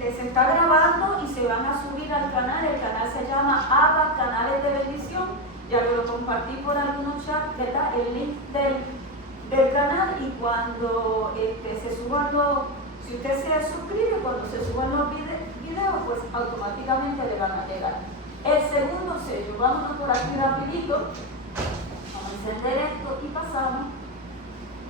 se está grabando y se van a subir al canal. El canal se llama ABA Canales de Bendición. Ya que lo compartí por algunos chats, ¿verdad? El link del canal, y cuando se suban si usted se suscribe, cuando se suban los videos, pues automáticamente le van a llegar. El segundo sello, vámonos por aquí rapidito, vamos a encender esto y pasamos.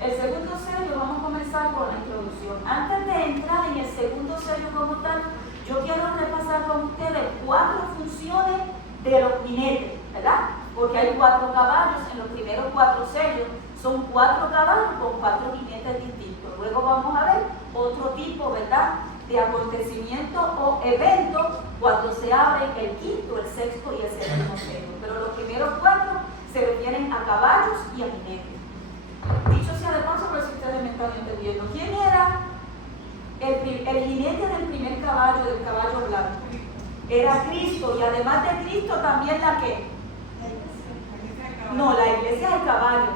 El segundo sello, vamos a comenzar con la introducción. Antes de entrar en el segundo sello como tal, yo quiero repasar con ustedes 4 funciones de los jinetes, ¿verdad? Porque hay 4 caballos en los primeros 4 sellos, son 4 caballos con 4 jinetes distintos. Luego vamos a ver otro tipo, ¿verdad?, de acontecimiento o evento cuando se abren el quinto, el sexto y el séptimo sello. Pero los primeros 4 se refieren a caballos y a jinetes. Dicho sea de paso, por si ustedes me están entendiendo, ¿quién era el jinete del primer caballo, del caballo blanco? Era Cristo, y además de Cristo también la que. No, la iglesia es el caballo.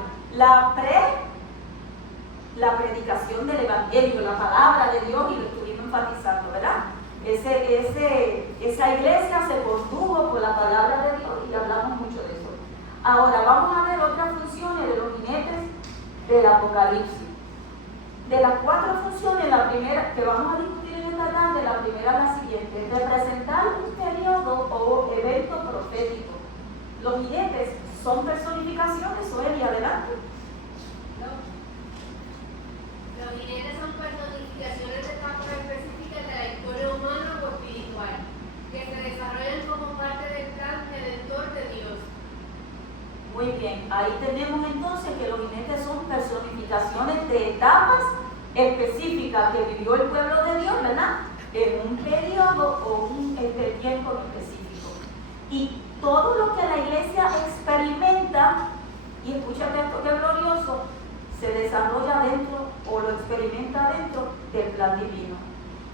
La predicación del evangelio, la palabra de Dios, y lo estuvimos enfatizando, ¿verdad? Esa iglesia se condujo por la palabra de Dios y hablamos mucho de eso. Ahora vamos a ver otras funciones de los jinetes del Apocalipsis. De las 4 funciones, la primera que vamos a discutir en esta tarde, la primera es la siguiente: representar un periodo o evento profético. Los jinetes son personificaciones, Sueli, adelante. Los jinetes son personificaciones de etapas específicas de la historia humana o espiritual, que se desarrollan como parte del plan redentor de Dios. Muy bien, ahí tenemos entonces que los jinetes son personificaciones de etapas específicas que vivió el pueblo de Dios, ¿verdad?, en un periodo o un tiempo específico. Y todo lo que la iglesia experimenta, y escúchate esto que es glorioso, se desarrolla dentro o lo experimenta dentro del plan divino.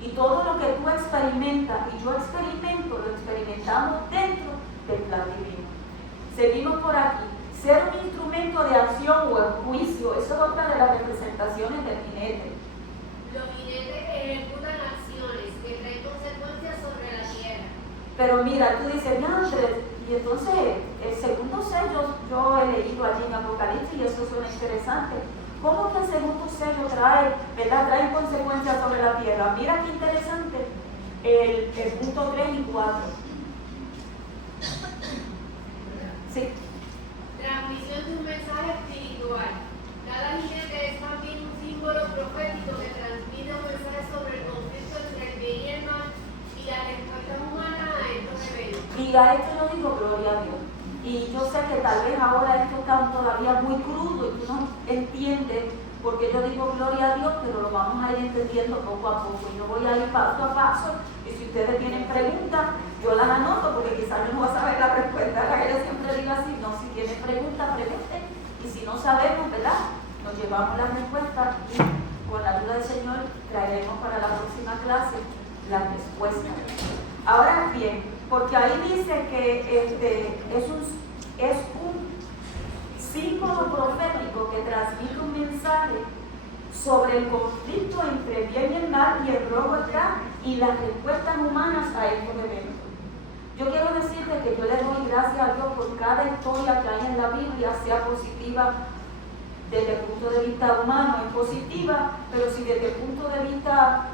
Y todo lo que tú experimentas y yo experimento, lo experimentamos dentro del plan divino. Seguimos por aquí. Ser un instrumento de acción o el juicio, eso es otra de las representaciones del jinete. Los jinetes ejecutan acciones que traen consecuencias sobre la tierra. Pero mira, tú dices, Andrés, y entonces el segundo sello yo he leído allí en Apocalipsis y eso suena interesante. ¿Cómo que el segundo sello trae consecuencias sobre la tierra? Mira qué interesante el punto 3 y 4. Sí. Transmisión de un mensaje espiritual. Cada jinete es también un símbolo profético que transmite un mensaje sobre el conflicto entre el bien y el mal y la respuesta humana a estos eventos. Y a esto yo digo gloria a Dios. Y yo sé que tal vez ahora esto está todavía muy crudo y tú no entiendes por qué yo digo gloria a Dios, pero lo vamos a ir entendiendo poco a poco. Y yo voy a ir paso a paso, y si ustedes tienen preguntas, yo las anoto, porque quizás yo no voy a saber la respuesta. La que yo siempre digo así, no, si tienen preguntas, pregunten, y si no sabemos, ¿verdad?, nos llevamos la respuesta y con la ayuda del Señor traeremos para la próxima clase las respuestas. Ahora bien, porque ahí dice que es un símbolo profético que transmite un mensaje sobre el conflicto entre el bien y el mal, y el rojo está, y las respuestas humanas a estos eventos. Yo quiero decirte que yo le doy gracias a Dios por cada historia que hay en la Biblia, sea positiva desde el punto de vista humano, es positiva, pero si desde el punto de vista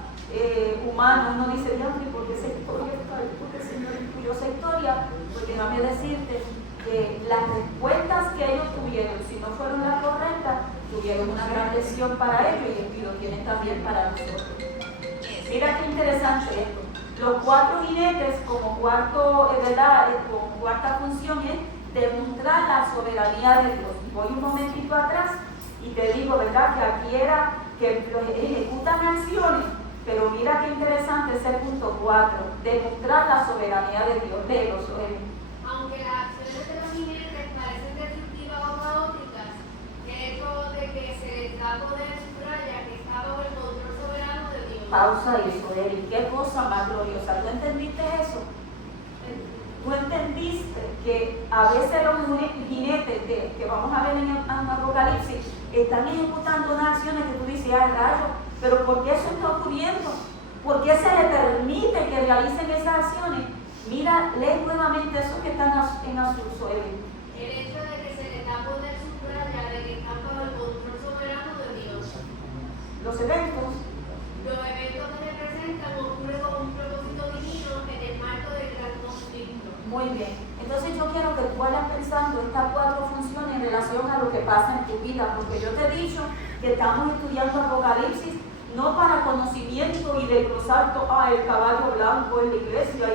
humano uno dice, Dios, ¿por qué esa historia está ahí? ¿Por qué el Señor incluyó esa historia? Pues déjame decirte que las respuestas que ellos tuvieron, si no fueron las correctas, tuvieron una gran lección para ellos, y lo tienen también para nosotros. Mira qué interesante esto. Los 4 jinetes como cuarta función es demostrar la soberanía de Dios. Voy un momentito atrás y te digo, ¿verdad?, que aquí era que ejecutan acciones, pero mira qué interesante ese punto 4, demostrar la soberanía de Dios. Aunque las acciones de los jinetes parecen destructivas o caóticas, el hecho de que se les da poder subraya que está bajo el control soberano de Dios. Pausa eso, Eric, qué cosa más gloriosa. ¿Tú entendiste eso? ¿Tú entendiste que a veces los jinetes que vamos a ver en Apocalipsis están ejecutando unas acciones que tú dices, rayo, pero ¿por qué eso está ocurriendo? ¿Por qué se le permite que realicen esas acciones, mira, lee nuevamente esos que están en azul, Zoe. El hecho de que se les da poder subraya de que están bajo el control soberano de Dios. Los eventos Que representan ocurren con un propósito divino en el marco del gran conflicto. Muy bien. Entonces yo quiero que tú vayas pensando estas 4 funciones en relación a lo que pasa en tu vida, porque yo te he dicho que estamos estudiando Apocalipsis no para conocimiento y de cruzar el caballo blanco en la iglesia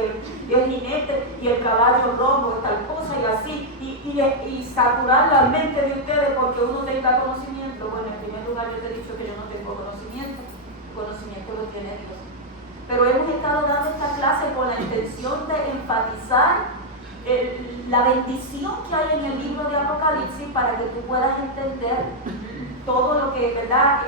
y el jinete y el caballo rojo y tal cosa y así, y saturar la mente de ustedes porque uno tenga conocimiento. Bueno, en primer lugar yo te he dicho que yo no tengo conocimiento, el conocimiento lo tiene Dios. Pero hemos estado dando esta clase con la intención de enfatizar la bendición que hay en el libro de Apocalipsis para que tú puedas entender todo lo que, ¿verdad?,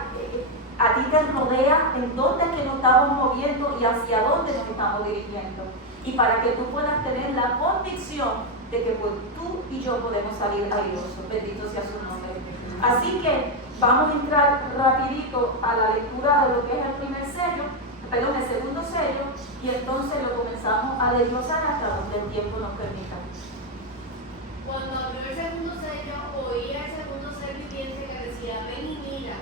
a ti te rodea, en dónde es que nos estamos moviendo y hacia dónde nos estamos dirigiendo. Y para que tú puedas tener la convicción de que pues, tú y yo podemos salir airosos. Bendito sea su nombre. Así que vamos a entrar rapidito a la lectura de lo que es el segundo sello, y entonces lo comenzamos a desglosar hasta donde el tiempo nos permita. Cuando abrió el segundo sello, oía el segundo ser viviente que decía: ven y mira.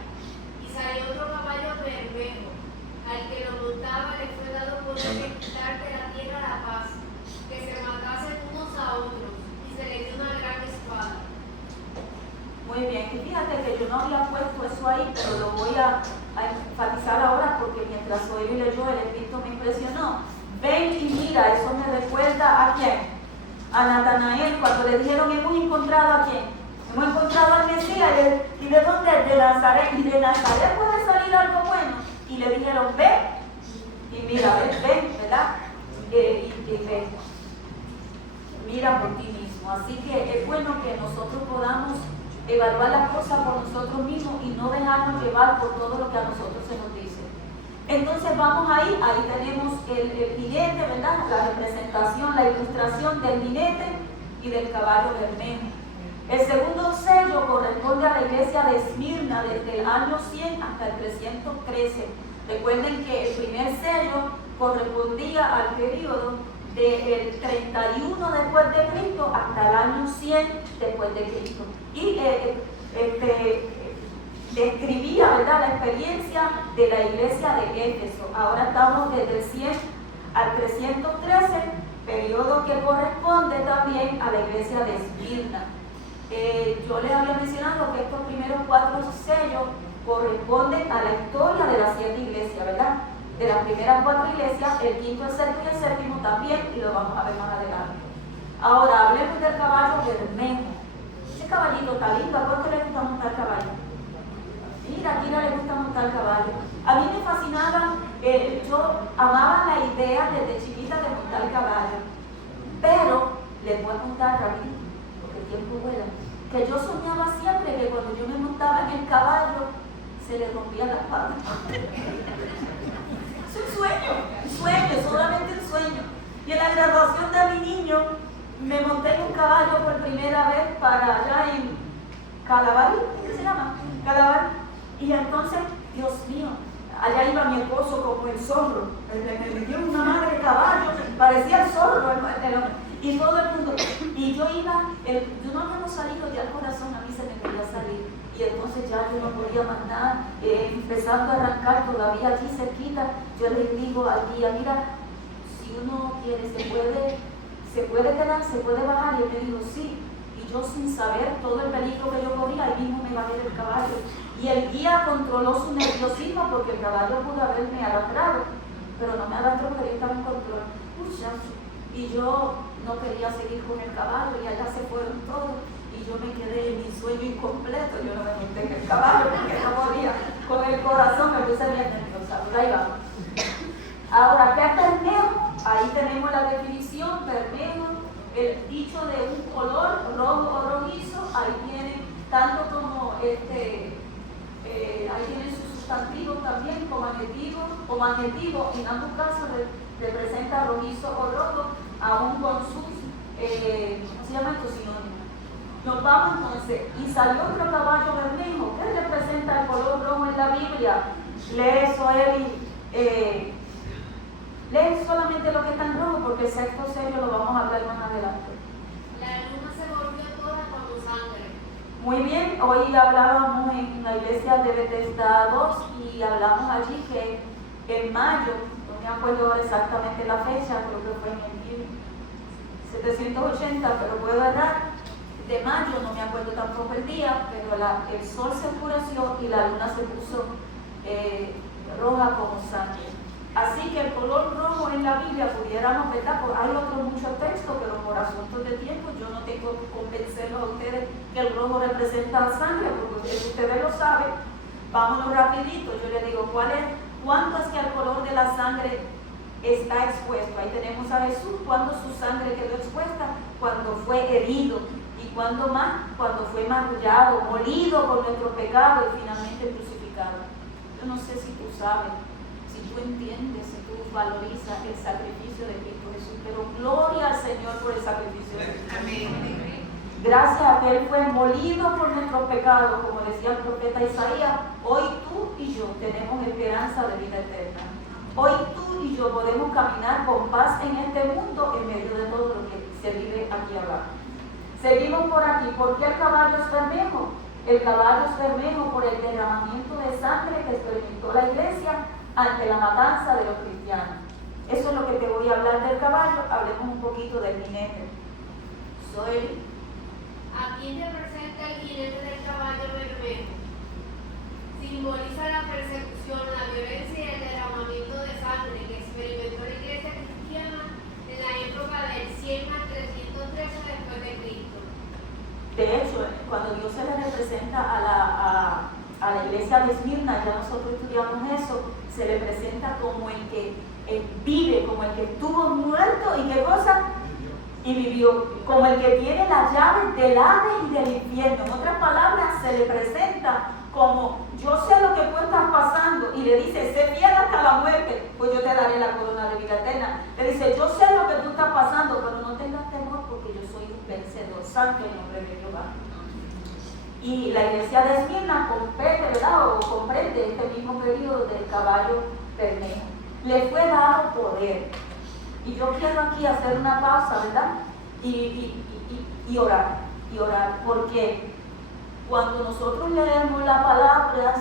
Y salió otro caballo bermejo. Al que lo montaba le fue dado poder de quitar de la tierra la paz, que se matasen unos a otros, y se le dio una gran espada. Muy bien, y fíjate que yo no había puesto eso ahí, pero lo voy a enfatizar ahora porque mientras Zoe leyó, el Espíritu me impresionó. Ven y mira, eso me recuerda ¿a quién? A Natanael, cuando le dijeron: hemos encontrado ¿a quién? Hemos encontrado al Mesías. ¿Y de dónde? De Nazaret. ¿Y de Nazaret puede salir algo bueno? Y le dijeron: ven y mira, ven, ¿verdad? Y ven, mira por ti mismo. Así que es bueno que nosotros podamos evaluar las cosas por nosotros mismos y no dejarnos llevar por todo lo que a nosotros se nos dice. Entonces vamos ahí tenemos el jinete, ¿verdad? La representación, la ilustración del jinete y del caballo bermejo. El segundo sello corresponde a la iglesia de Esmirna desde el año 100 hasta el 313. Recuerden que el primer sello correspondía al periodo del 31 después de Cristo hasta el año 100 después de Cristo. Y describía, ¿verdad?, la experiencia de la iglesia de Éfeso. Ahora estamos desde el 100 al 313, periodo que corresponde también a la iglesia de Esmirna. Yo les había mencionado que estos primeros 4 sellos corresponden a la historia de las 7 iglesias, ¿verdad? De las primeras 4 iglesias, el quinto, el sexto y el séptimo también, y lo vamos a ver más adelante. Ahora hablemos del caballo bermejo. Ese caballito está lindo. ¿A cuánto le gusta montar caballo? Mira, a Kira le gusta montar caballo. A mí me fascinaba, yo amaba la idea desde chiquita de montar caballo, pero les voy a contar rapidito, porque el tiempo vuela, que yo soñaba siempre que cuando yo me montaba en el caballo se le rompía las patas. Es un sueño, solamente un sueño. Y en la graduación de mi niño me monté en un caballo por primera vez para allá en Calabar, ¿qué se llama? Calabar. Y entonces, Dios mío, allá iba mi esposo como el zorro, me dio una madre de caballo, parecía el zorro, y todo el mundo. Y yo iba, yo no habíamos salido ya el corazón, a mí se me quería salir. Y entonces ya yo no podía mandar, empezando a arrancar todavía allí cerquita. Yo les digo al guía: mira, si uno quiere, se puede quedar, se puede bajar. Y él me dijo: sí. Y yo, sin saber todo el peligro que yo corría, ahí mismo me bajé del caballo. Y el guía controló su nerviosismo porque el caballo pudo haberme arrastrado, pero no me arrastró porque yo estaba en control. Y yo no quería seguir con el caballo y allá se fueron todos. Y yo me quedé en mi sueño incompleto. Yo no me monté en el caballo porque no podía. Con el corazón me puse bien nerviosa. Pero ahí vamos. Ahora, ¿qué es bermejo? Ahí tenemos la definición. Bermejo, el dicho de un color rojo o rojizo. Ahí tiene tanto como ahí tienen sus sustantivos también, como adjetivo, en ambos casos representa rojizo o rojo, aún con sus, ¿cómo se llama esto? Sinónimos. Nos vamos entonces, y salió otro caballo bermejo. ¿Qué representa el color rojo en la Biblia? Lee eso, Eli, Lee solamente lo que está en rojo porque el sexto sello lo vamos a hablar más adelante. La luna se volvió toda como sangre. Muy bien, hoy hablábamos en la iglesia de Bethesda 2 y hablamos allí que en mayo, no me acuerdo ahora exactamente la fecha, creo que fue en el 1780, pero puedo errar, de mayo, no me acuerdo tampoco el día, pero el sol se oscureció y la luna se puso roja como sangre. Así que el color rojo en la Biblia pudiéramos, ¿verdad? Pues hay otros muchos textos, pero por asuntos de tiempo yo no tengo que convencerlos a ustedes que el rojo representa la sangre, porque ustedes lo saben. Vámonos rapidito, yo les digo, ¿cuándo es que el color de la sangre está expuesto? Ahí tenemos a Jesús, ¿cuándo su sangre quedó expuesta? Cuando fue herido. ¿Y cuándo más? Cuando fue magullado, molido por nuestro pecado y finalmente crucificado. Yo no sé si tú sabes, si tú entiendes, si tú valorizas el sacrificio de Cristo Jesús, pero gloria al Señor por el sacrificio de Cristo. Amén. Gracias a que Él fue molido por nuestros pecados, como decía el profeta Isaías, hoy tú y yo tenemos esperanza de vida eterna. Hoy tú y yo podemos caminar con paz en este mundo en medio de todo lo que se vive aquí abajo. Seguimos por aquí. ¿Por qué el caballo es bermejo? El caballo es bermejo por el derramamiento de sangre que experimentó la iglesia ante la matanza de los cristianos. Eso es lo que te voy a hablar del caballo. Hablemos un poquito del jinete. Soy ¿A quién representa el jinete del caballo bermejo? Simboliza la persecución, la violencia y el derramamiento de sangre que experimentó la iglesia cristiana en la época del 100 al 313 después de Cristo. De hecho, cuando Dios se le representa a la iglesia de Esmirna, ya nosotros estudiamos eso, se le presenta como el que vive, como el que estuvo muerto y qué cosa, y vivió, como el que tiene las llaves del Hades y del infierno. En otras palabras, se le presenta como yo sé lo que tú estás pasando, y le dice, sé fiel hasta la muerte, pues yo te daré la corona de vida eterna. Le dice, yo sé lo que tú estás pasando, pero no tengas temor porque yo soy un vencedor, santo en nombre de Jehová. Y la iglesia de Esmirna comprende este mismo periodo del caballo bermejo. Le fue dado poder. Y yo quiero aquí hacer una pausa, ¿verdad? Y orar, porque cuando nosotros leemos la palabra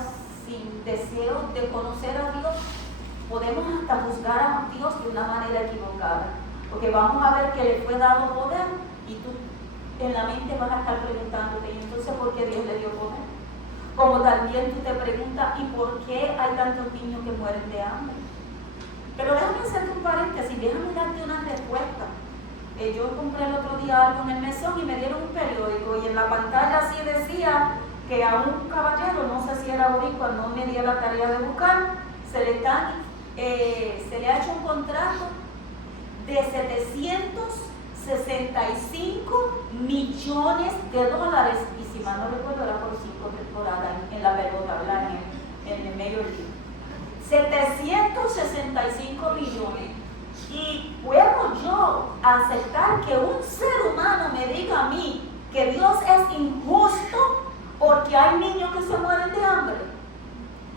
sin deseo de conocer a Dios, podemos hasta juzgar a Dios de una manera equivocada, porque vamos a ver que le fue dado poder y tú en la mente vas a estar preguntándote, ¿y entonces por qué Dios le dio poder? Como también tú te preguntas, ¿y por qué hay tantos niños que mueren de hambre? Pero déjame hacerte un paréntesis, déjame darte una respuesta. Yo compré el otro día algo en el mesón y me dieron un periódico y en la pantalla así decía que a un caballero, no sé si era boricua, no me di la tarea de buscar, se le ha hecho un contrato de $765 millones y si mal no recuerdo era por 5 temporadas en la pelota, en el Major League. 765 millones. Y puedo yo aceptar que un ser humano me diga a mí que Dios es injusto porque hay niños que se mueren de hambre.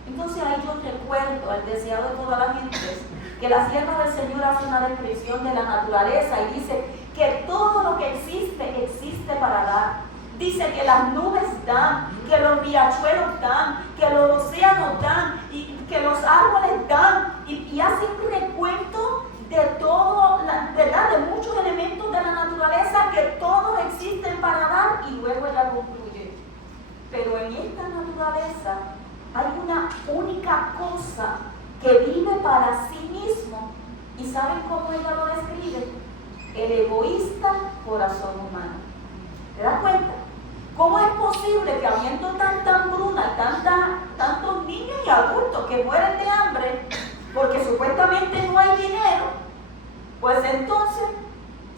Entonces ahí yo recuerdo al deseado de toda la gente que la sierva del Señor hace una descripción de la naturaleza y dice que todo lo que existe, existe para dar. Dice que las nubes dan, que los riachuelos dan, que los océanos dan, y que los árboles dan, y hace un recuento de todo, ¿verdad? De muchos elementos de la naturaleza que todos existen para dar, y luego ella concluye. Pero en esta naturaleza hay una única cosa que vive para sí mismo, y ¿saben cómo ella lo describe? El egoísta corazón humano. ¿Te das cuenta? ¿Cómo es posible que habiendo tanta hambruna y tantos niños y adultos que mueren de hambre porque supuestamente no hay dinero, pues entonces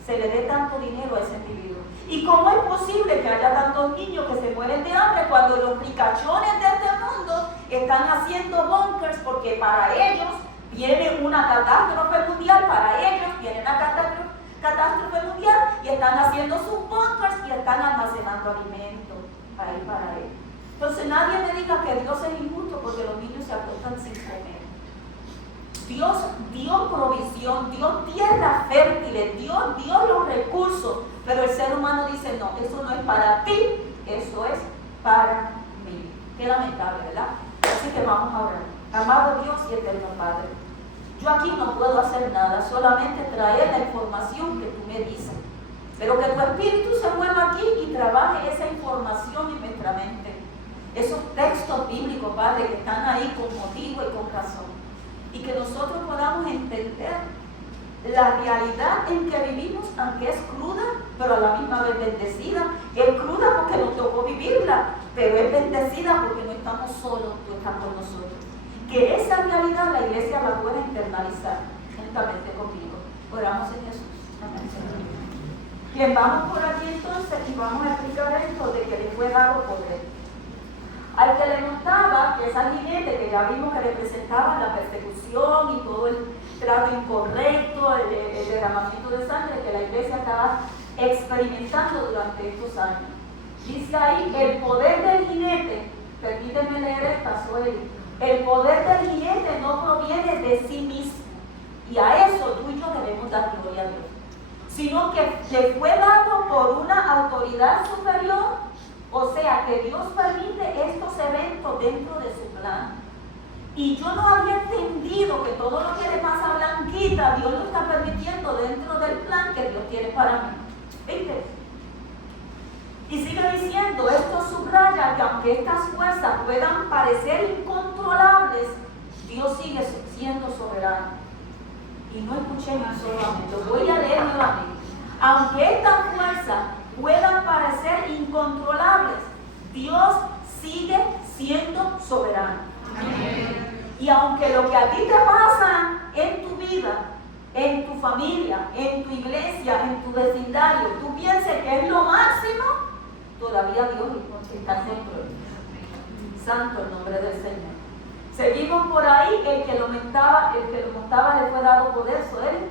se le dé tanto dinero a ese individuo? ¿Y cómo es posible que haya tantos niños que se mueren de hambre cuando los ricachones de este mundo están haciendo bunkers porque para ellos viene una catástrofe mundial, y están haciendo sus bunkers y están almacenando alimentos ahí para ellos? Entonces nadie me diga que Dios es injusto porque los niños se acuestan sin comer. Dios dio provisión, dio tierra fértil, dio los recursos, pero el ser humano dice, no, eso no es para ti, eso es para mí. Qué lamentable, ¿verdad? Así que vamos a orar. Amado Dios y eterno Padre, yo aquí no puedo hacer nada, solamente traer la información que tú me dices. Pero que tu espíritu se mueva aquí y trabaje esa información en nuestra mente. Esos textos bíblicos, Padre, que están ahí con motivo y con razón. Y que nosotros podamos entender la realidad en que vivimos, aunque es cruda, pero a la misma vez bendecida. Es cruda porque nos tocó vivirla, pero es bendecida porque no estamos solos, tú estás con nosotros. Que esa realidad la iglesia la pueda internalizar juntamente conmigo. Oramos en Jesús. Amén. Bien, vamos por aquí entonces y vamos a explicar esto de que le fue dado poder. Al que le montaba, que es al jinete, que ya vimos que representaba la persecución y todo el trato incorrecto, el derramamiento de sangre que la iglesia estaba experimentando durante estos años. Dice ahí, el poder del jinete, permíteme leer esta, Zoe. El poder del jinete no proviene de sí mismo, y a eso tú y yo debemos dar gloria a Dios, sino que le fue dado por una autoridad superior. O sea, que Dios permite estos eventos dentro de su plan. Y yo no había entendido que todo lo que le pasa a Blanquita, Dios lo está permitiendo dentro del plan que Dios tiene para mí. ¿Viste? Y sigue diciendo, esto subraya que aunque estas fuerzas puedan parecer incontrolables, Dios sigue siendo soberano. Y no escuché ni solamente, lo voy a leer nuevamente. Aunque estas fuerzas puedan parecer incontrolables, Dios sigue siendo soberano. Amén. Y aunque lo que a ti te pasa en tu vida, en tu familia, en tu iglesia, en tu vecindario, tú pienses que es lo máximo, todavía Dios está dentro. Santo el nombre del Señor. Seguimos por ahí, el que lo montaba le fue dado poder, Zoe.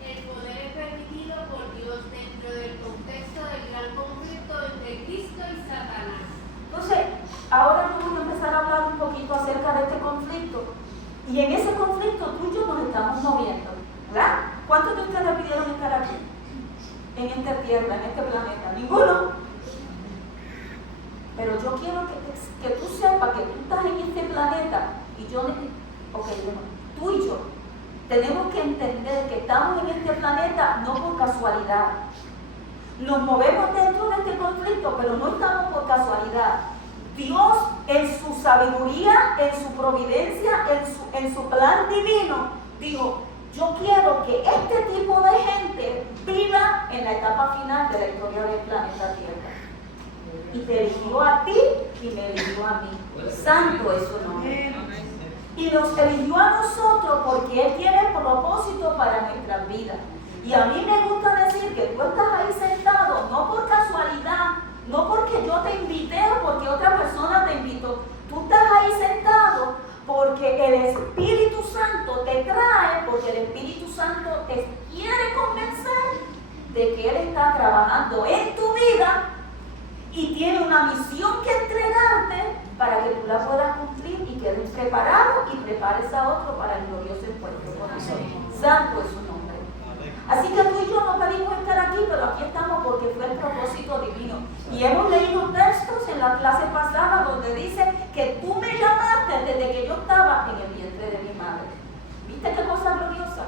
El poder es permitido por Dios dentro del contexto del gran conflicto entre Cristo y Satanás. Entonces, ahora vamos a empezar a hablar un poquito acerca de este conflicto. Y en ese conflicto tú y yo nos estamos moviendo, ¿verdad? ¿Cuántos de ustedes pidieron estar aquí? En esta tierra, en este planeta. ¿Ninguno? Pero yo quiero que tú sepas que tú estás en este planeta y yo, tú y yo tenemos que entender que estamos en este planeta no por casualidad. Nos movemos dentro de este conflicto, pero no estamos por casualidad. Dios, en su sabiduría, en su providencia, en su plan divino, dijo, yo quiero que este tipo de gente viva en la etapa final de la historia del planeta Tierra. Y te eligió a ti y me eligió a mí. Santo es su nombre. Y nos eligió a nosotros porque Él tiene propósito para nuestras vidas. Y a mí me gusta decir que tú estás ahí sentado, no por casualidad, no porque yo te invité o porque otra persona te invitó. Tú estás ahí sentado porque el Espíritu Santo te trae, porque el Espíritu Santo te quiere convencer de que Él está trabajando en tu vida y tiene una misión que entregarte para que tú la puedas cumplir y quedes preparado y prepares a otro para el glorioso encuentro con nosotros. Santo es su nombre. Así que tú y yo no pedimos estar aquí, pero aquí estamos porque fue el propósito divino. Y hemos leído textos en la clase pasada donde dice que tú me llamaste desde que yo estaba en el vientre de mi madre. ¿Viste qué cosa gloriosa?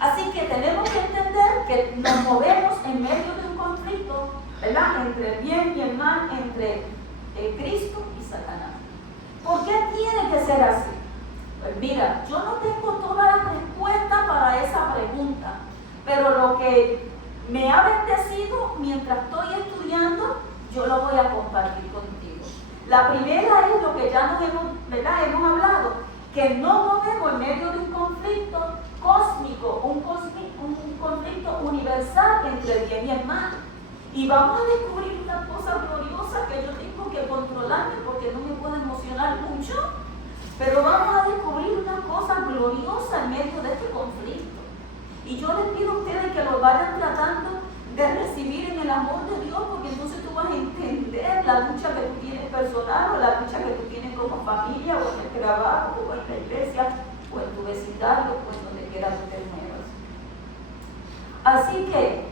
Así que tenemos que entender que nos movemos en medio de un conflicto, ¿verdad? Entre el bien y el mal, entre Cristo y Satanás. ¿Por qué tiene que ser así? Pues mira, yo no tengo toda la respuesta para esa pregunta, pero lo que me ha bendecido mientras estoy estudiando, yo lo voy a compartir contigo. La primera es lo que ya nos hemos hablado, que no movemos en medio de un conflicto cósmico, un conflicto universal entre el bien y el mal. Y vamos a descubrir una cosa gloriosa que yo tengo que controlarme porque no me puedo emocionar mucho, pero vamos a descubrir una cosa gloriosa en medio de este conflicto. Y yo les pido a ustedes que lo vayan tratando de recibir en el amor de Dios, porque entonces tú vas a entender la lucha que tú tienes personal o la lucha que tú tienes como familia o en el trabajo o en la iglesia o en tu vecindario, o en donde quiera que te muevas. Así que,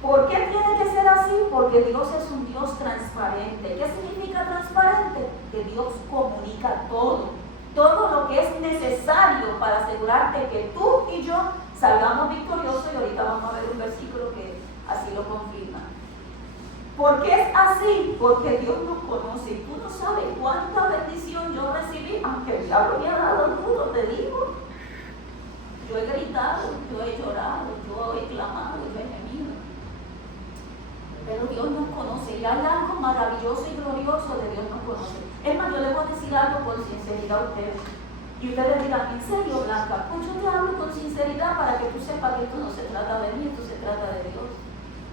¿por qué tiene que ser así? Porque Dios es un Dios transparente. ¿Qué significa transparente? Que Dios comunica todo lo que es necesario para asegurarte que tú y yo salgamos victoriosos, y ahorita vamos a ver un versículo que así lo confirma. ¿Por qué es así? Porque Dios nos conoce, y tú no sabes cuánta bendición yo recibí, aunque el diablo me ha dado duro, te digo. Yo he gritado, yo he llorado, yo he clamado, yo he gemido. Pero Dios nos conoce, y hay algo maravilloso y glorioso de Dios nos conoce. Es más, yo le voy a decir algo con sinceridad a ustedes. Y ustedes dirán, ¿en serio, Blanca? Pues yo te hablo con sinceridad para que tú sepas que esto no se trata de mí, esto se trata de Dios.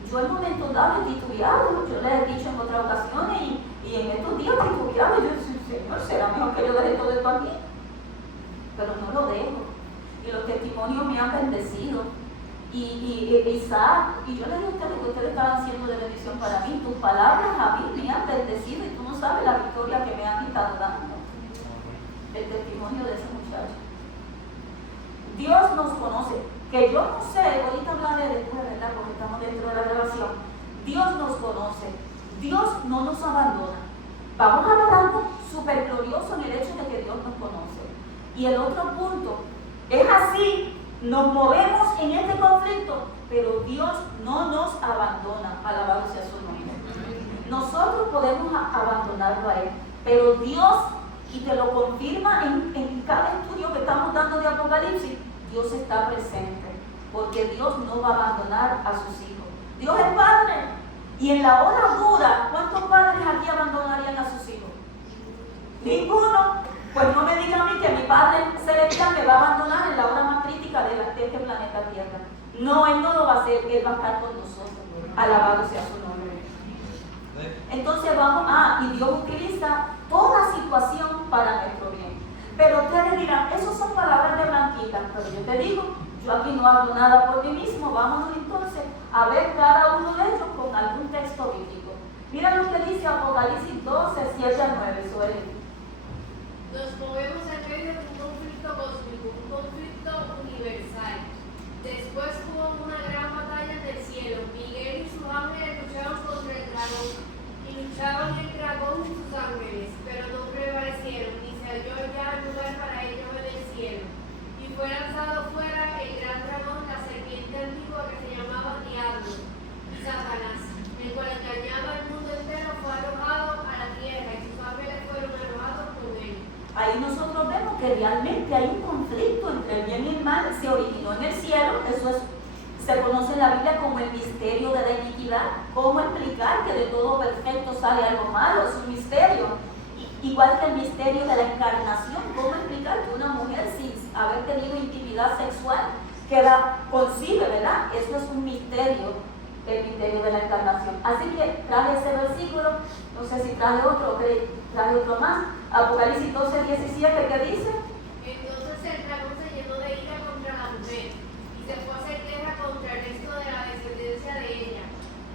Yo en momentos dados he titubeado, yo les he dicho en otras ocasiones, y en estos días he titubeado, y yo decía, Señor, ¿será mejor que yo deje todo esto aquí? Pero no lo dejo. Y los testimonios me han bendecido. Y Isaac, y yo les digo a ustedes que ustedes estaban siendo de bendición para mí. Tus palabras a mí me han bendecido, y tú no sabes la victoria que me han estado dando. El testimonio de ese muchacho. Dios nos conoce. Que yo no sé, ahorita hablaré después, ¿verdad? Porque estamos dentro de la grabación. Dios nos conoce. Dios no nos abandona. Vamos a ver algo súper glorioso en el hecho de que Dios nos conoce. Y el otro punto, es así, nos movemos en este conflicto, pero Dios no nos abandona. Alabado sea su nombre. Nosotros podemos abandonarlo a Él, pero Dios, y te lo confirma en cada estudio que estamos dando de Apocalipsis, Dios está presente, porque Dios no va a abandonar a sus hijos. Dios es Padre, y en la hora dura, ¿cuántos padres aquí abandonarían a sus hijos? Ninguno. Pues no me digan a mí que mi Padre Celestial me va a abandonar en la hora más crítica de este planeta Tierra. No, Él no lo va a hacer, Él va a estar con nosotros. Alabado sea su nombre. Entonces vamos, y Dios utiliza toda situación para nuestro bien. Pero ustedes dirán, esas son palabras de Blanquita, pero yo te digo, yo aquí no hablo nada por mí mismo. Vámonos entonces a ver cada uno de ellos con algún texto bíblico. Mira lo que dice Apocalipsis 12, 7 al 9, Sueli. Nos movemos en medio de un conflicto cósmico, un conflicto universal. Después hubo una gran batalla en el cielo. Miguel y sus ángeles lucharon contra el dragón, y luchaban el dragón y sus ángeles, pero no prevalecieron, ni se halló ya lugar para ellos en el cielo. Y fue lanzado fuera el gran dragón, la serpiente antigua que se llamaba Diablo y Satanás, el cual engañaba al mundo entero, fue arrojado a la tierra, y sus ángeles fueron arrojados con él. Ahí nosotros vemos que realmente hay un conflicto entre el bien y el mal. Se originó en el cielo. Eso se conoce en la Biblia como el misterio de la iniquidad. ¿Cómo explicar que de todo perfecto sale algo malo? Es un misterio. Igual que el misterio de la encarnación. ¿Cómo explicar que una mujer sin haber tenido intimidad sexual concibe, ¿verdad? Eso es un misterio, el misterio de la encarnación. Así que traje ese versículo, no sé si traje otro más. Apocalipsis 12, 17, ¿qué dice? Entonces el dragón se llenó de ira contra la mujer, y se fue a hacer guerra contra el resto de la descendencia de ella,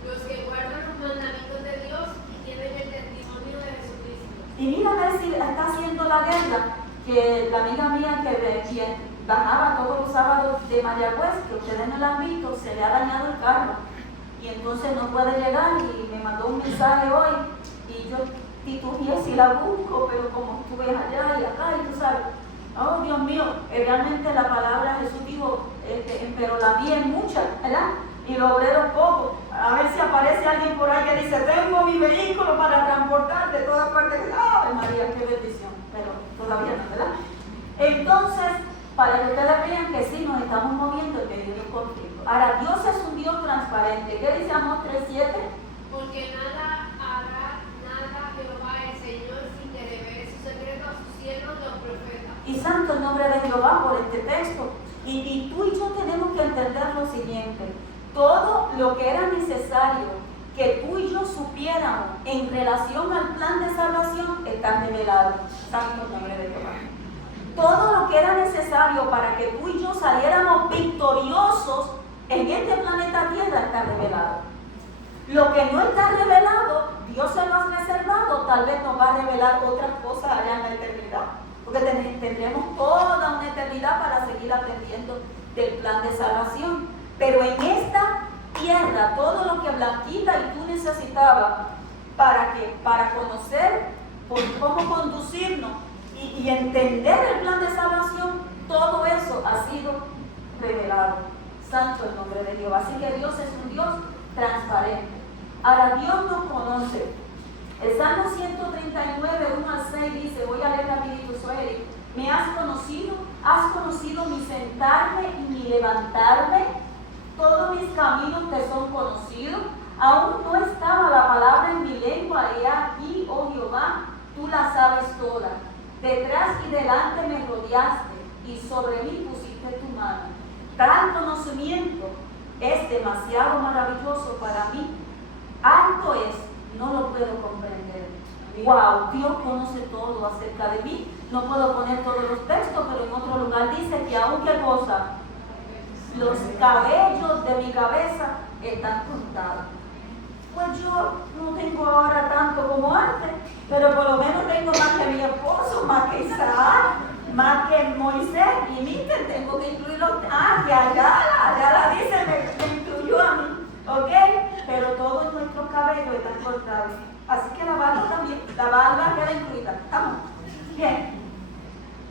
los que guardan los mandamientos de Dios y tienen el testimonio de Jesucristo. Y mira a ver si está haciendo la guerra, que la amiga mía que bajaba todos los sábados de Mayagüez, que ustedes no la han visto, se le ha dañado el carro, y entonces no puede llegar, y me mandó un mensaje hoy, y yo titubeé si la busco, pero como tú ves allá y acá, y tú sabes, oh Dios mío, realmente la palabra Jesús dijo, pero la mía es mucha, ¿verdad? Y los obreros pocos. A ver si aparece alguien por ahí que dice, tengo mi vehículo para transportar de todas partes. ¡Ave María, qué bendición! Pero todavía no, ¿verdad? Entonces, para que ustedes vean que sí nos estamos moviendo en medio de un conflicto. Ahora, Dios es un Dios transparente. ¿Qué dice Amós 3:7? Porque nada hará Jehová el Señor sin que revele su secreto a sus siervos los profetas. Y santo el nombre de Jehová por este texto. Y tú y yo tenemos que entender lo siguiente. Todo lo que era necesario que tú y yo supiéramos en relación al plan de salvación está revelado. Santo el nombre de Jehová. Todo lo que era necesario para que tú y yo saliéramos victoriosos en este planeta Tierra está revelado. Lo que no está revelado, Dios se lo ha reservado, tal vez nos va a revelar otras cosas allá en la eternidad. porque tendremos toda una eternidad para seguir aprendiendo del plan de salvación. Pero en esta tierra, todo lo que Blanquita y tú necesitabas para conocer cómo conducirnos y entender el plan de salvación, todo eso ha sido revelado. Santo el nombre de Dios. Así que Dios es un Dios transparente. Ahora, Dios nos conoce. El Salmo 139, 1 al 6 dice, voy a leer rapidito, Sueli. Me has conocido mi sentarme y mi levantarme, todos mis caminos te son conocidos, aún no estaba la palabra en mi lengua, he aquí, oh Jehová, tú la sabes toda. Detrás y delante me rodeaste, y sobre mí pusiste tu mano. Tal conocimiento es demasiado maravilloso para mí, alto es, no lo puedo comprender. Wow, Dios conoce todo acerca de mí. No puedo poner todos los textos, pero en otro lugar dice que aún qué cosa, los cabellos de mi cabeza están contados. Pues yo no tengo ahora tanto como antes, pero por lo menos tengo más que mi esposo, más que Isaac, más que Moisés. Y miren, tengo que incluirlo. Que allá dice, me incluyó a mí, ¿ok? Pero todos nuestros cabellos están cortados. Así que la barba también, la barba queda incluida. ¿Estamos? Bien.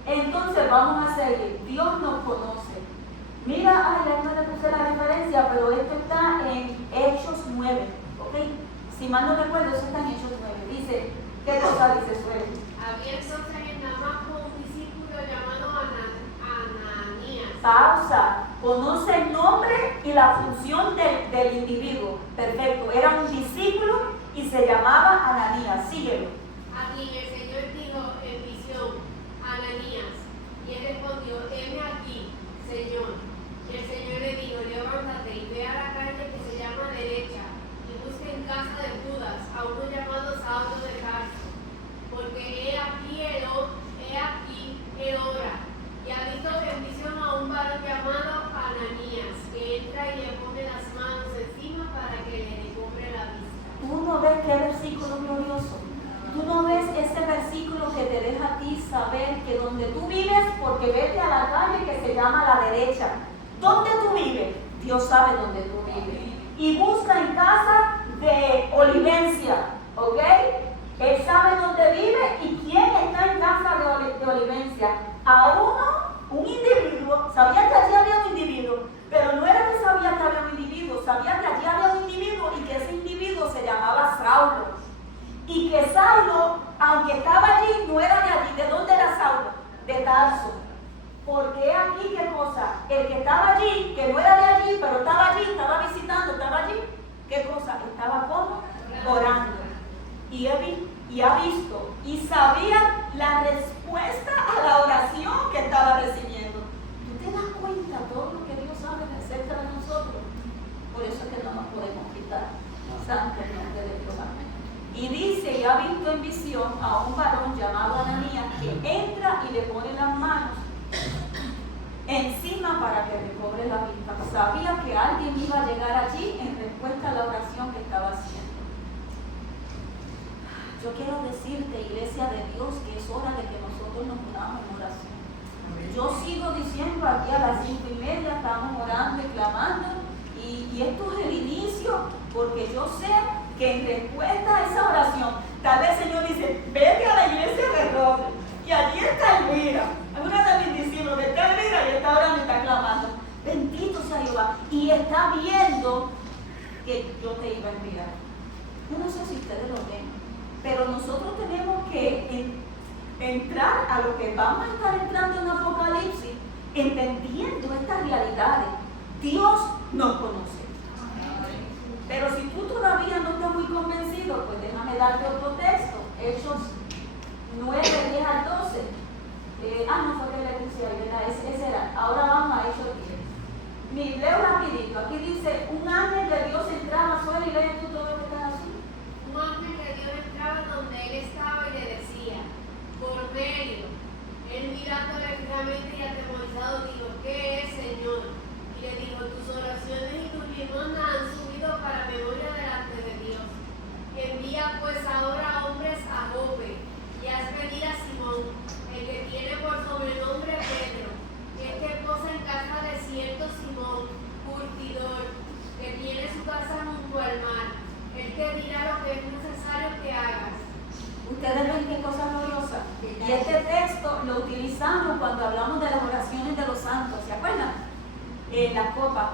Entonces vamos a seguir. Dios nos conoce. Mira, ya no le puse la referencia, pero esto está en Hechos 9. ¿Ok? Si mal no recuerdo, eso está en Hechos 9. Dice, ¿qué cosa dice Sueli? Había entonces en Damasco un discípulo llamado Ananías. Pausa. Conoce el nombre y la función del individuo. Perfecto. Era un discípulo y se llamaba Ananías. Síguelo. A quien el Señor dijo en visión, Ananías. Y él respondió, heme aquí, Señor. Y el Señor le dijo, levántate y ve a la calle que se llama Derecha, y busca en casa de Judas a uno llamado Saulo de Tarso, porque he aquí él ora, y ha visto en visión a un varón llamado Ananías, que entra y le pone las manos encima para que le recobre la vista. Tú no ves qué versículo glorioso. Tú no ves ese versículo que te deja a ti saber que donde tú vives, porque vete a la calle que se llama la derecha. ¿Dónde tú vives? Dios sabe dónde tú vives. Y busca en casa de Olivencia, ¿ok? Él sabe dónde vive y quién está en casa de Olivencia. A un individuo, sabía que allí había un individuo, pero no era que sabía que había un individuo, sabía que allí había un individuo y que ese individuo se llamaba Saulo. Y que Saulo, aunque estaba allí, no era de allí. ¿De dónde era Saulo? De Tarso. Porque aquí, ¿qué cosa? El que estaba allí, que no era de allí, pero estaba allí, estaba visitando, estaba allí, ¿qué cosa? Estaba como orando. Y ha visto y sabía la respuesta a la oración que estaba recibiendo. ¿Tú te das cuenta de todo lo que Dios sabe acerca de nosotros? Por eso es que no nos podemos quitar. Santo el nombre de Dios. Y dice, y ha visto en visión a un varón llamado Ananías que entra y le pone las manos encima para que recobre la vista. Sabía que alguien iba a llegar allí en respuesta a la oración que estaba haciendo. Yo quiero decirte, iglesia de Dios, que es hora de que nosotros nos unamos en oración. Yo sigo diciendo aquí a las 5:30 estamos orando y clamando, y esto es el inicio, porque yo sé que en respuesta a esa oración, tal vez el Señor dice, vete a la iglesia de Roble, que allí está Elvira, una de mis discípulos, que está Elvira y está orando y está clamando. Bendito sea Jehová. Y está viendo que yo te iba a enviar. Yo no sé si ustedes lo ven, pero nosotros tenemos que entrar a lo que vamos a estar entrando en Apocalipsis, entendiendo estas realidades. Dios nos conoce. Pero si tú todavía no estás muy convencido, pues déjame darte otro texto. Hechos 9, 10 al 12. No fue que le puse ahí, ¿verdad? Ese era. Ahora vamos a Hechos 10. Leo rapidito. Aquí dice, un ángel de Dios entraba, suena y lee tú todo lo que está así. Un ángel de Dios entraba donde él estaba y le decía, Cornelio. Él mirándole fijamente y atemorizado dijo, ¿qué es, Señor? Y le dijo, tus oraciones y tus limosnas han subido para memoria delante de Dios. Envía pues ahora hombres a Jope y haz venir a Simón, el que tiene Y este texto lo utilizamos cuando hablamos de las oraciones de los santos, ¿se acuerdan? La copa,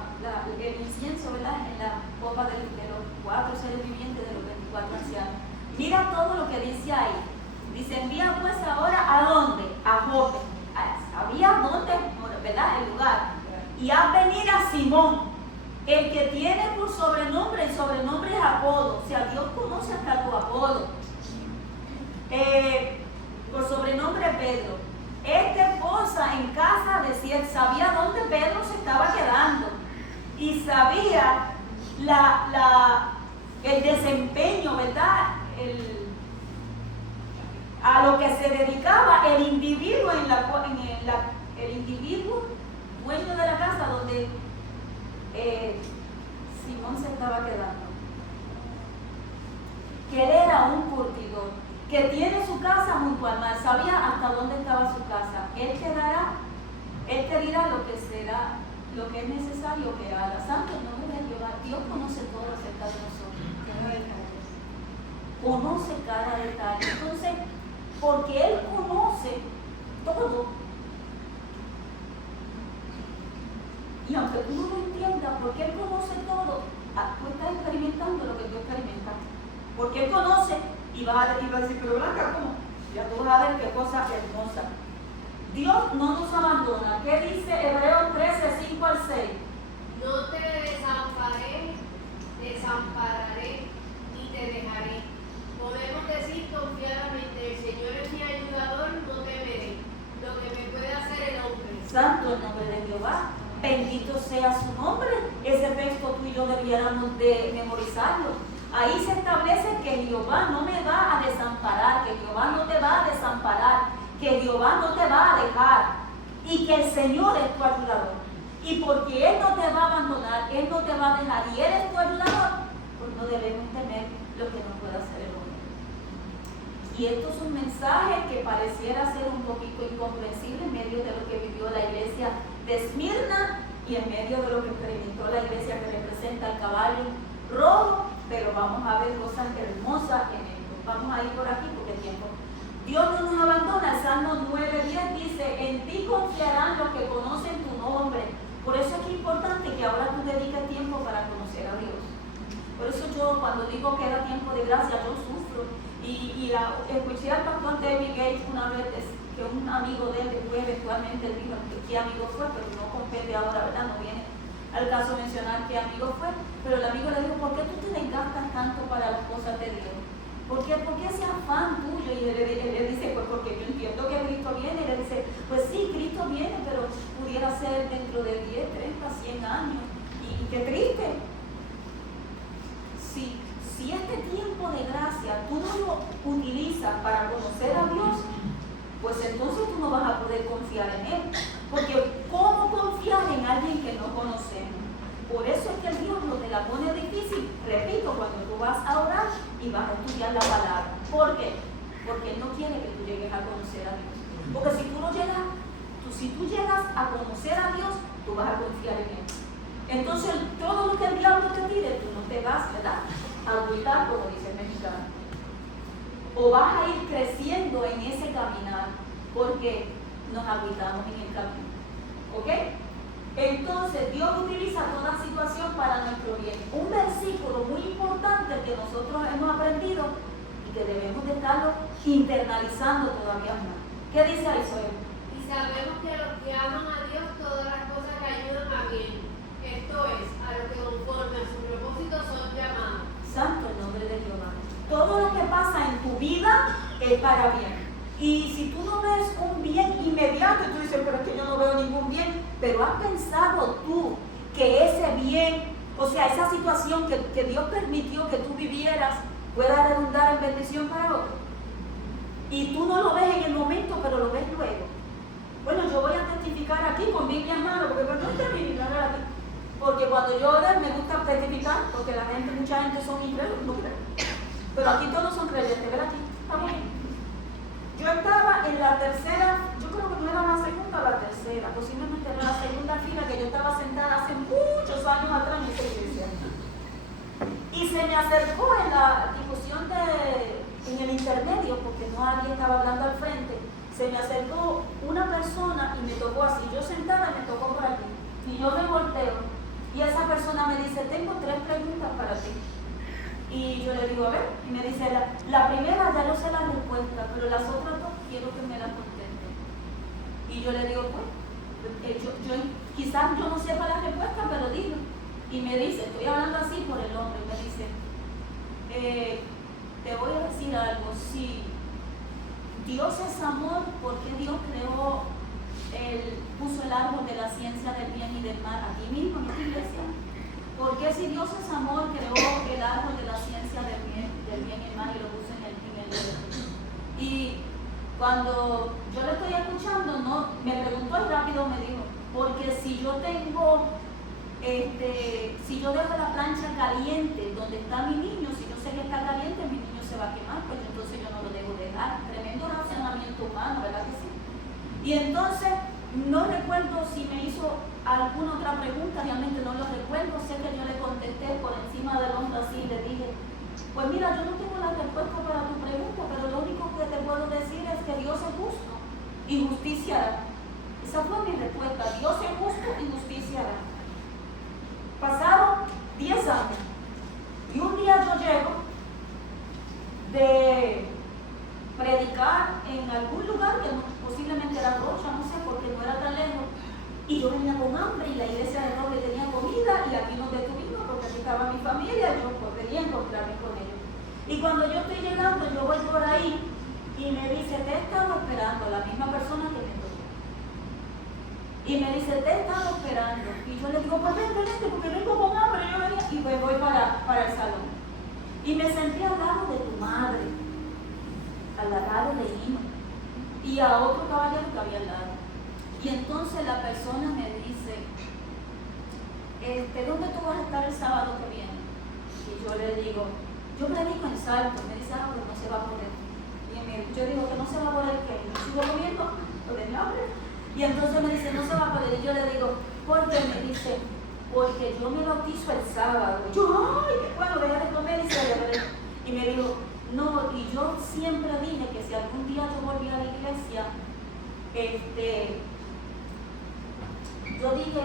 el incienso, ¿verdad? En la copa de los 4 seres vivientes, de los 24 ancianos. Mira todo lo que dice ahí. Dice, envía pues ahora, ¿a dónde? A Jope. ¿Sabía dónde? ¿Verdad? El lugar. Y haz venir a Simón, el que tiene por sobrenombre, el sobrenombre es apodo. O sea, Dios conoce hasta tu apodo. Por sobrenombre Pedro. Este posa en casa de Ciel. Sabía dónde Pedro se estaba quedando. Y sabía el desempeño, ¿verdad? A lo que se dedicaba el individuo el individuo dueño de la casa donde Simón se estaba quedando. Que él era un curtidor, que tiene su casa junto al mar, sabía hasta dónde estaba su casa. Él te dirá lo que será, lo que es necesario que haga. Santo el nombre de Jehová. Dios conoce todo acerca de nosotros. Conoce cada detalle. Entonces, porque Él conoce todo, y aunque tú no lo entiendas, porque Él conoce todo, tú estás experimentando lo que tú experimentas. Porque Él conoce y vas a decir, pero Blanca, ¿cómo? Ya tú vas a ver qué cosa hermosa. Dios no nos abandona. ¿Qué dice Hebreos 13, 5 al 6? No te desampararé ni te dejaré. Podemos decir confiadamente, el Señor es mi ayudador, no temeré lo que me puede hacer el hombre. Santo el nombre de Jehová, bendito sea su nombre. Ese texto tú y yo debiéramos de memorizarlo. Ahí se establece que Jehová no me va a desamparar, que Jehová no te va a desamparar, que Jehová no te va a dejar y que el Señor es tu ayudador. Y porque Él no te va a abandonar, Él no te va a dejar y Él es tu ayudador, pues no debemos temer lo que no pueda hacer el hombre. Y esto es un mensaje que pareciera ser un poquito incomprensible en medio de lo que vivió la iglesia de Esmirna y en medio de lo que experimentó la iglesia que representa el caballo rojo, pero vamos a ver cosas hermosas en esto. Vamos a ir por aquí porque el tiempo. Dios no nos abandona. El Salmo 9:10 dice, en ti confiarán los que conocen tu nombre. Por eso es que es importante que ahora tú dediques tiempo para conocer a Dios. Por eso yo cuando digo que era tiempo de gracia, yo sufro. Escuché al pastor David Gates una vez que un amigo de él, después eventualmente él dijo qué amigo fue, pero no compete ahora, ¿verdad? No viene al caso mencionar qué amigo fue, pero el amigo le dijo, ¿por qué tú te desgastas tanto para las cosas de Dios? ¿Por qué ese afán tuyo? Y él le dice, pues porque yo entiendo que Cristo viene. Y le dice, pues sí, Cristo viene, pero pudiera ser dentro de 10, 30, 100 años. Y qué triste. Si este tiempo de gracia tú no lo utilizas para conocer a Dios, pues entonces tú no vas a poder confiar en Él. Porque ¿cómo confiar en alguien que no conocemos? Por eso es que el Dios no te la pone difícil, repito, cuando tú vas a orar y vas a estudiar la palabra. ¿Por qué? Porque Él no quiere que tú llegues a conocer a Dios. Porque si tú llegas a conocer a Dios, tú vas a confiar en Él. Entonces todo lo que el diablo te tire, tú no te vas, ¿verdad?, a agüitar, como dice el mexicano. O vas a ir creciendo en ese caminar, porque nos agüitamos en el camino. ¿Ok? Entonces Dios utiliza toda situación para nuestro bien. Un versículo muy importante que nosotros hemos aprendido y que debemos de estarlo internalizando todavía más. ¿Qué dice ahí, Zoe? Y sabemos que a los que aman a Dios todas las cosas le ayudan a bien. Esto es, a los que conforme a su propósito son llamados. Santo el nombre de Jehová. Todo lo que pasa en tu vida es para bien. Y si tú no ves un bien inmediato y tú dices, pero es que yo no veo ningún bien, pero has pensado tú que ese bien, o sea, esa situación que Dios permitió que tú vivieras, pueda redundar en bendición para otro. Y tú no lo ves en el momento, pero lo ves luego. Bueno, yo voy a testificar aquí con Biblia en mano, porque no está mi Biblia aquí. Porque cuando yo oro me gusta testificar, porque mucha gente son incrédulos, no creen. Pero aquí todos son creyentes, ¿verdad? Aquí estamos bien. Yo estaba en la tercera, yo creo que no era la segunda o la tercera, posiblemente era la segunda fila, que yo estaba sentada hace muchos años atrás en esa iglesia. Y se me acercó en la discusión en el intermedio, porque nadie estaba hablando al frente, se me acercó una persona y me tocó así, yo sentada y me tocó por aquí, y yo me volteo, y esa persona me dice, tengo 3 preguntas para ti. Y yo le digo, a ver, y me dice, la primera ya yo sé la respuesta, pero las otras 2 quiero que me las conteste. Y yo le digo, pues, quizás yo no sepa la respuesta, pero dilo. Y me dice, estoy hablando así por el hombre, y me dice, te voy a decir algo, si Dios es amor, ¿por qué Dios puso el árbol de la ciencia del bien y del mal aquí mismo en esta iglesia? ¿Por qué si Dios es amor creó el árbol de la ciencia del bien y el mal y lo puso en el y cuando yo le estoy escuchando, no, me preguntó y rápido me dijo, porque si yo dejo la plancha caliente donde está mi niño, si yo sé que está caliente, mi niño se va a quemar, pues entonces yo no lo debo dejar. Tremendo razonamiento humano, ¿verdad que sí? Y entonces, no recuerdo si me hizo alguna otra pregunta, realmente no lo recuerdo, sé que yo le contesté por encima del hombro así, le dije, pues mira, yo no tengo la respuesta para tu pregunta, pero lo único que te puedo decir es que Dios es justo y justicia hará. Esa fue mi respuesta, Dios es justo y justicia hará. Pasaron 10 años y un día yo llego de predicar en algún lugar que posiblemente era Rocha, no sé, porque no era tan lejos, y yo venía con hambre y la iglesia de Roble tenía comida y aquí nos detuvimos porque aquí estaba mi familia y yo pues, quería encontrarme con ellos. Y cuando yo estoy llegando, yo voy por ahí y me dice, te he estado esperando, la misma persona que me tocó. Y me dice, te he estado esperando. Y yo le digo, pues vente, porque vengo con hambre. Yo venía y pues voy para el salón. Y me senté al lado de tu madre, al lado de Ima, y a otro caballero que había al lado. Y entonces la persona me dice, ¿dónde tú vas a estar el sábado que viene? Y yo le digo, yo predico en Salto. Me dice, pues no se va a poder. Y yo digo, que no se va a poder, que yo sigo comiendo, lo de mi hambre. Y entonces me dice, no se va a poder. Y yo le digo, ¿por qué? Me dice, porque yo me bautizo el sábado. Y yo, ay, qué bueno, deja de comer y celebrar. Y me dijo, no, y yo siempre dije que si algún día yo volví a la iglesia, yo dije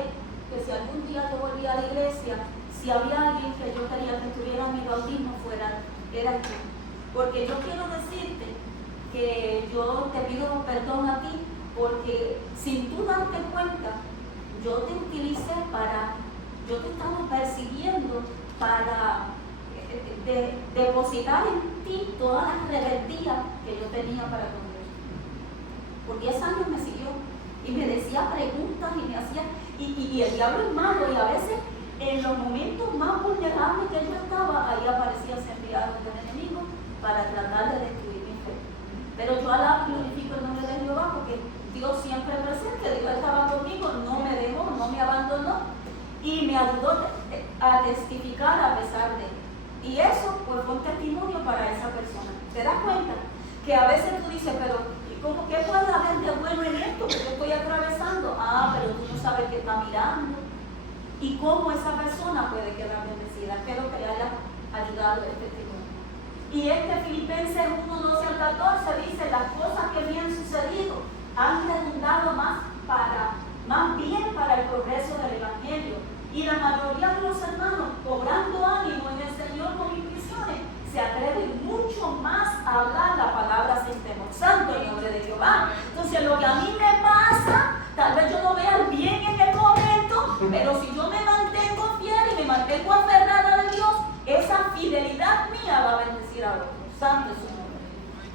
que si algún día yo volví a la iglesia, si había alguien que yo quería que estuviera en mi bautismo era tú. Porque yo quiero decirte que yo te pido perdón a ti, porque sin tú darte cuenta, yo te utilicé yo te estaba persiguiendo para depositar en ti todas las rebeldías que yo tenía para con Dios. Por 10 años me siguió y me decía preguntas y me hacía, y el diablo es malo, y a veces en los momentos más vulnerables que yo estaba, ahí aparecía ese enviado del enemigo para tratar de destruir mi fe. Pero yo alabo y glorifico el nombre de Jehová, porque Dios siempre presente, Dios estaba conmigo, no me dejó, no me abandonó y me ayudó a testificar a pesar de él. Y eso pues fue un testimonio para esa persona. ¿Te das cuenta? Que a veces tú dices, pero ¿cómo que puede haber de bueno en esto que yo estoy atravesando? Pero tú no sabes que está mirando. Y cómo esa persona puede quedar bendecida. Espero que le haya ayudado este testimonio. Y Filipenses 1, 12 al 14 dice, las cosas que me han sucedido han redundado más bien para el progreso del Evangelio. Y la mayoría de los hermanos, cobrando ánimo en el Señor con mis prisiones, se atreven mucho más a hablar la palabra sin temor. Santo el nombre de Jehová. Entonces lo que a mí me pasa, tal vez yo no vea el bien en el momento, pero si yo me mantengo fiel y me mantengo aferrada de Dios, esa fidelidad mía va a bendecir a otros. Santo es su nombre.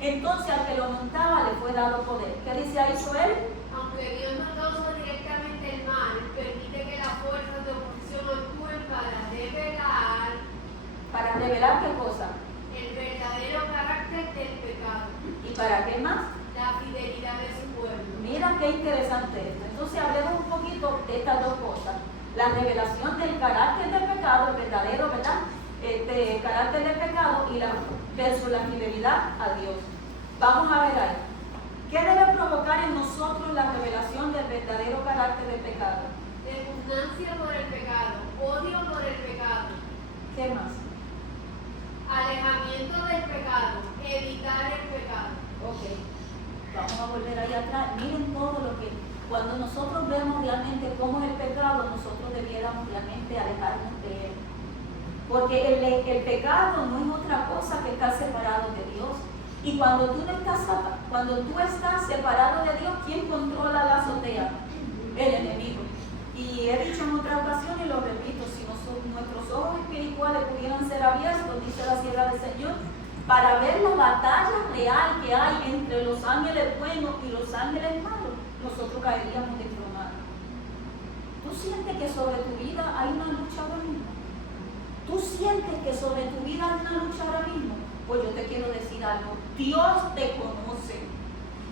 Entonces al que lo montaba le fue dado poder. ¿Qué dice ahí Joel? Aunque Dios no causa directamente el mal, permite que las fuerzas de oposición actúen para revelar. ¿Para revelar qué cosa? El verdadero carácter del pecado. ¿Y para qué más? La fidelidad de su pueblo. Mira qué interesante esto. Entonces hablemos un poquito de estas dos cosas. La revelación del carácter del pecado, el verdadero, ¿verdad? Carácter del pecado y versus la fidelidad a Dios. Vamos a ver ahí. ¿Qué debe provocar en nosotros la revelación del verdadero carácter del pecado? Repugnancia por el pecado, odio por el pecado. ¿Qué más? Alejamiento del pecado, evitar el pecado. Ok. vamos a volver ahí atrás. Miren todo lo que, cuando nosotros vemos realmente cómo es el pecado, nosotros debiéramos realmente alejarnos de él. Porque el pecado no es otra cosa que estar separado de Dios. Y cuando tú estás separado de Dios, ¿quién controla la azotea? El enemigo. Y he dicho en otra ocasión y lo repito, si nuestros ojos espirituales pudieran ser abiertos, dice la sierva del Señor, para ver la batalla real que hay entre los ángeles buenos y los ángeles malos, nosotros caeríamos desplomados. ¿Tú sientes que sobre tu vida hay una lucha ahora mismo? ¿Tú sientes que sobre tu vida hay una lucha ahora mismo? Pues yo te quiero decir algo. Dios te conoce.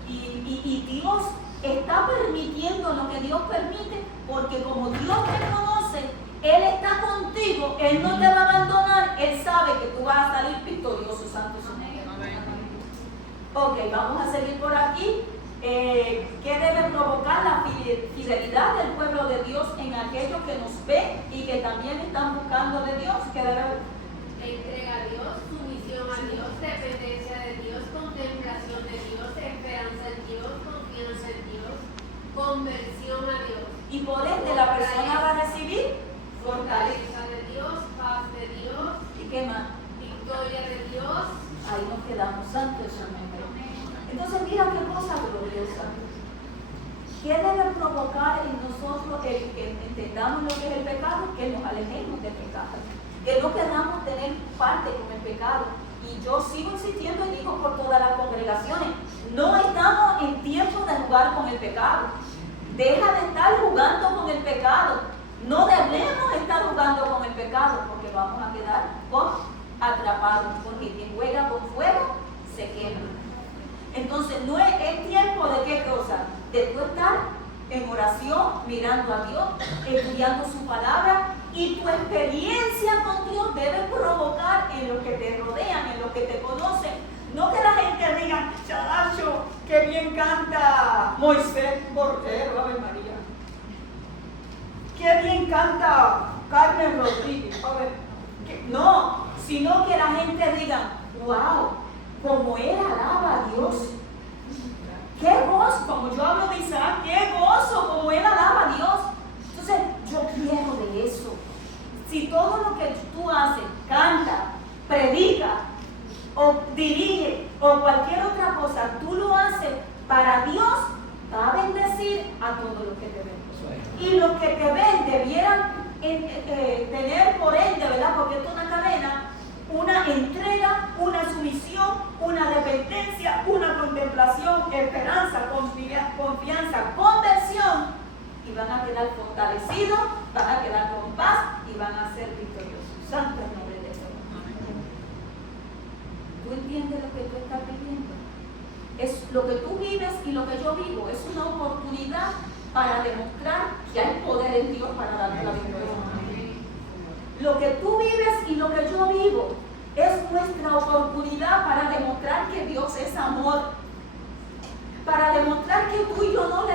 Y Dios está permitiendo lo que Dios permite, porque como Dios te conoce, Él está contigo, Él no te va a abandonar, Él sabe que tú vas a salir victorioso, santo su nombre. Ok, vamos a seguir por aquí. ¿Qué debe provocar la fidelidad del pueblo de Dios en aquellos que nos ven y que también están buscando de Dios? ¿Qué debe? Entrega a Dios, sumisión a Dios, dependencia de Dios, contemplación de Dios, esperanza en Dios, confianza en Dios, conversión a Dios. Y por ende la persona va a recibir fortaleza de Dios, paz de Dios. ¿Y qué más? Victoria de Dios. Ahí nos quedamos, santo es su nombre. Entonces mira qué cosa gloriosa. ¿Qué debe provocar en nosotros el que entendamos lo que es el pecado? Que nos alejemos del pecado. Que no queramos tener parte con el pecado. Y yo sigo insistiendo y digo por todas las congregaciones, no estamos en tiempo de jugar con el pecado. Deja de estar jugando con el pecado. No debemos estar jugando con el pecado porque vamos a quedar atrapados. Porque quien juega con fuego se quema. Entonces no es tiempo de qué cosa, de tú estar en oración, mirando a Dios, estudiando su palabra, y tu experiencia con Dios debe provocar en los que te rodean, en los que te conocen. No que la gente diga, chalacho, qué bien canta Moisés Borrero, Ave María. Qué bien canta Carmen Rodríguez. A ver, no, sino que la gente diga, wow, como él alaba a Dios. Qué gozo, como yo hablo de Isaac, qué gozo, como él alaba a Dios. Entonces, yo quiero de eso. Si todo lo que tú haces, canta, predica, o dirige, o cualquier otra cosa, tú lo haces para Dios, va a bendecir a todos los que te ven. Y los que te ven debieran tener por ende, ¿verdad? Porque esto es una cadena, una entrega, una sumisión, una dependencia, una contemplación, esperanza, confianza, conversión, y van a quedar fortalecidos, van a quedar con paz y van a ser victoriosos. Santo el nombre de Dios. ¿Tú entiendes lo que tú estás viviendo? Es lo que tú vives y lo que yo vivo. Es una oportunidad para demostrar que hay poder en Dios para darte la victoria. Lo que tú vives y lo que yo vivo es nuestra oportunidad para demostrar que Dios es amor, para demostrar que tú y yo no le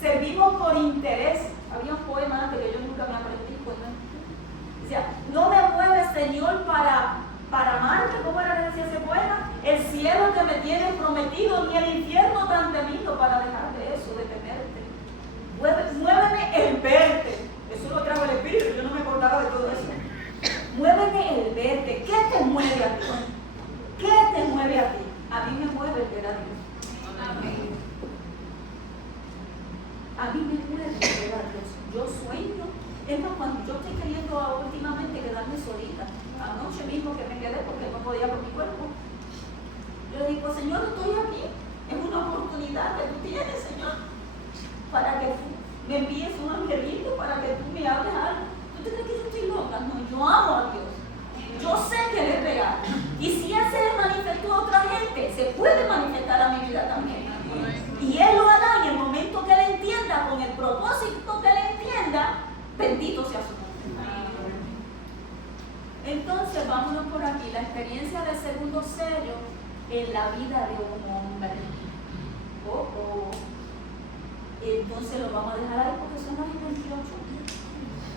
servimos por interés. Había un poema antes que yo nunca me aprendí, pues, ¿no? Decía, no me mueves, Señor, para amarte. ¿Cómo era que decía ese poema? El cielo que me tienes prometido, ni el infierno tan temido para dejar de eso, de temerte. Muéveme el verte. Eso lo trajo el Espíritu, yo no me acordaba de todo eso. Muéveme el verte. ¿Qué te mueve a ti? ¿Qué te mueve a ti? A mí me mueve el ver a Dios. Amén. A mí me mueve el ver a Dios. Yo sueño. Es más, cuando yo estoy queriendo últimamente quedarme solita, anoche mismo que me quedé porque no podía con mi cuerpo, yo le digo, Señor, estoy aquí. Es una oportunidad que tú tienes, Señor, para que me envíes un angelito, para que tú me hables algo. ¿Tú te crees que yo estoy loca? No, yo amo a Dios. Yo sé que Él es real. Y si Él se le manifestó a otra gente, se puede manifestar a mi vida también. Y Él lo hará en el momento que Él entienda, con el propósito que Él entienda, bendito sea su nombre. Entonces, vámonos por aquí. La experiencia del segundo sello en la vida de un hombre. Entonces lo vamos a dejar ahí porque son las 28.